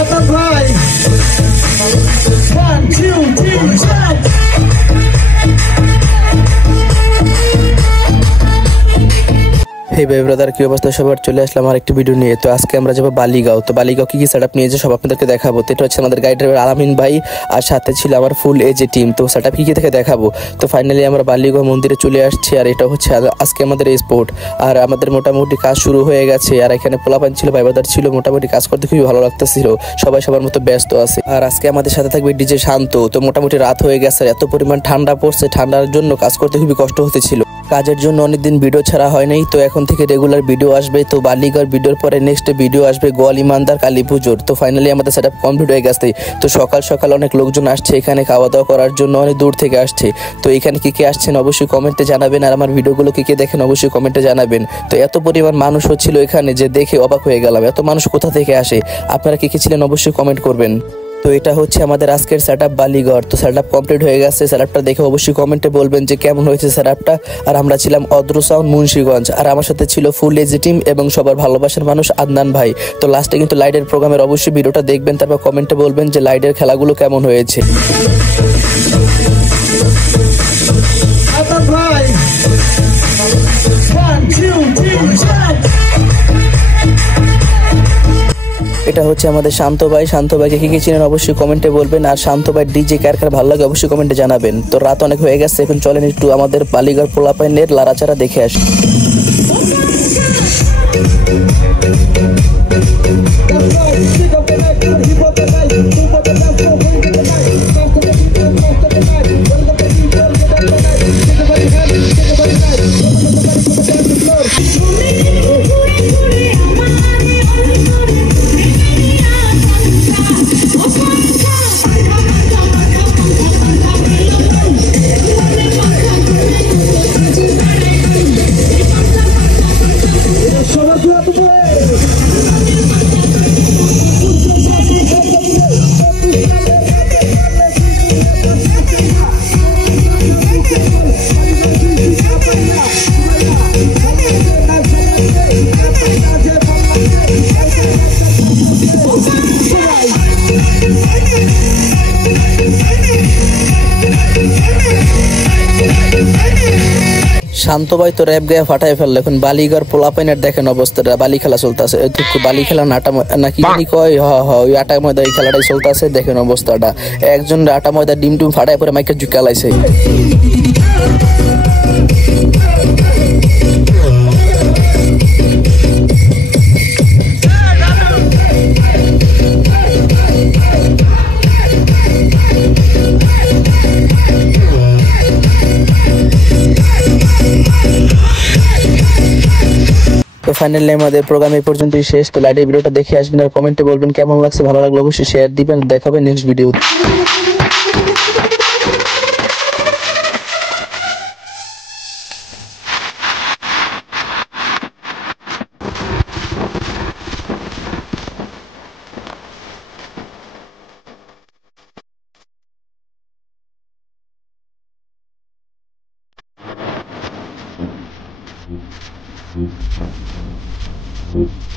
Atas ভাই 1 2 3 jump হে ভাই brother, কি অবস্থা সবার? চলে আসলাম আর একটি ভিডিও নিয়ে। তো আজকে আমরা যাবো বালিগাঁও। তো বালিগাঁও কি সেটআপ নিয়েছে সব আপনাদেরকে দেখাবো। তো এটা হচ্ছে আমাদের গাইড ড্রাইভার আলামিন ভাই, আর সাথে ছিল আমার ফুল এজে টিম। তো সেটআপ কি থেকে দেখাবো। তো ফাইনালি আমরা বালিগাঁও মন্দিরে চলে আসছি, আর এটা হচ্ছে আজকে আমাদের এই স্পোর্ট। আর আমাদের মোটামুটি কাজ শুরু হয়ে গেছে, আর এখানে পোলাপান ছিল, ভাইবাদার ছিল, মোটামুটি কাজ করতে খুবই ভালো লাগতেছিল। সবাই সবার মতো ব্যস্ত আছে। আর আজকে আমাদের সাথে থাকবে ডিজে শান্ত। তো মোটামুটি রাত হয়ে গেছে, এত পরিমাণ ঠান্ডা পড়ছে, ঠান্ডার জন্য কাজ করতে খুবই কষ্ট হতেছিল। কাজের জন্য অনেকদিন ভিডিও ছাড়া হয় নাই। তো এখন থেকে রেগুলার ভিডিও আসবে। তো বালিগাঁওর ভিডিওর পরে নেক্সট ভিডিও আসবে গোয়াল ইমানদার কালী পুজোর। তো ফাইনালি আমাদের সেটআপ কমপ্লিট হয়ে গেছে। তো সকাল সকাল অনেক লোকজন আসছে এখানে খাওয়া দাওয়া করার জন্য, অনেক দূর থেকে আসছে। তো এখানে কে আসছেন অবশ্যই কমেন্টে জানাবেন, আর আমার ভিডিওগুলো কে দেখেন অবশ্যই কমেন্টে জানাবেন। তো এত পরিমাণ মানুষ হচ্ছিল এখানে যে দেখে অবাক হয়ে গেলাম, এত মানুষ কোথা থেকে আসে। আপনারা কে ছিলেন অবশ্যই কমেন্ট করবেন। তো এটা হচ্ছে আমাদের আজকের সেটআপ বালিগড়। তো সেটআপ কমপ্লিট হয়ে গেছে। সেটআপটা দেখে অবশ্যই কমেন্টে বলবেন যে কেমন হয়েছে সেটআপটা। আর আমরা ছিলাম অদ্র সাউন্ড মুন্সিগঞ্জ, আর আমার সাথে ছিল ফুল এজি টিম এবং সবার ভালোবাসার মানুষ আদনান ভাই। তো লাস্টে কিন্তু লাইডের প্রোগ্রামের অবশ্যই ভিডিওটা দেখবেন, তারপর কমেন্টে বলবেন যে লাইডের খেলাগুলো কেমন হয়েছে। Atas ভাই 1 2 3 jump এটা হচ্ছে আমাদের শান্ত ভাই। শান্ত ভাইকে কি চিনেন অবশ্যই কমেন্টে বলবেন, আর শান্ত ভাই ডিজে কার ভালো লাগে অবশ্যই কমেন্টে জানাবেন। তো রাত অনেক হয়ে গেছে, এখন চলেন একটু আমাদের বালিগড় পোলাপাইনের লারাচারা দেখে আসি। শান্ত ভাই তো র্যাপ গায়ে ফাটাই ফেললো। এখন বালিগড় পোলাপাইনের দেখেন অবস্থাটা, বালি খেলা চলতেছে। বালি খেলা নাকি জানি কয়, ওই আটা ময়দা এই খেলাটাই চলতেছে। দেখেন অবস্থাটা, একজন আটা ময়দা ডিম টুম ফাটাই পরে মাইকে ঝুঁকালাইছে। তো ফাইনালি আমাদের প্রোগ্রাম এই পর্যন্তই শেষ। তো লাইভে ভিডিওটা দেখে আসবেন, আর কমেন্টে বলবেন কেমন লাগছে। ভালো লাগলে অবশ্যই শেয়ার দিবেন। দেখাবেন নেক্সট ভিডিও। Mm-hmm.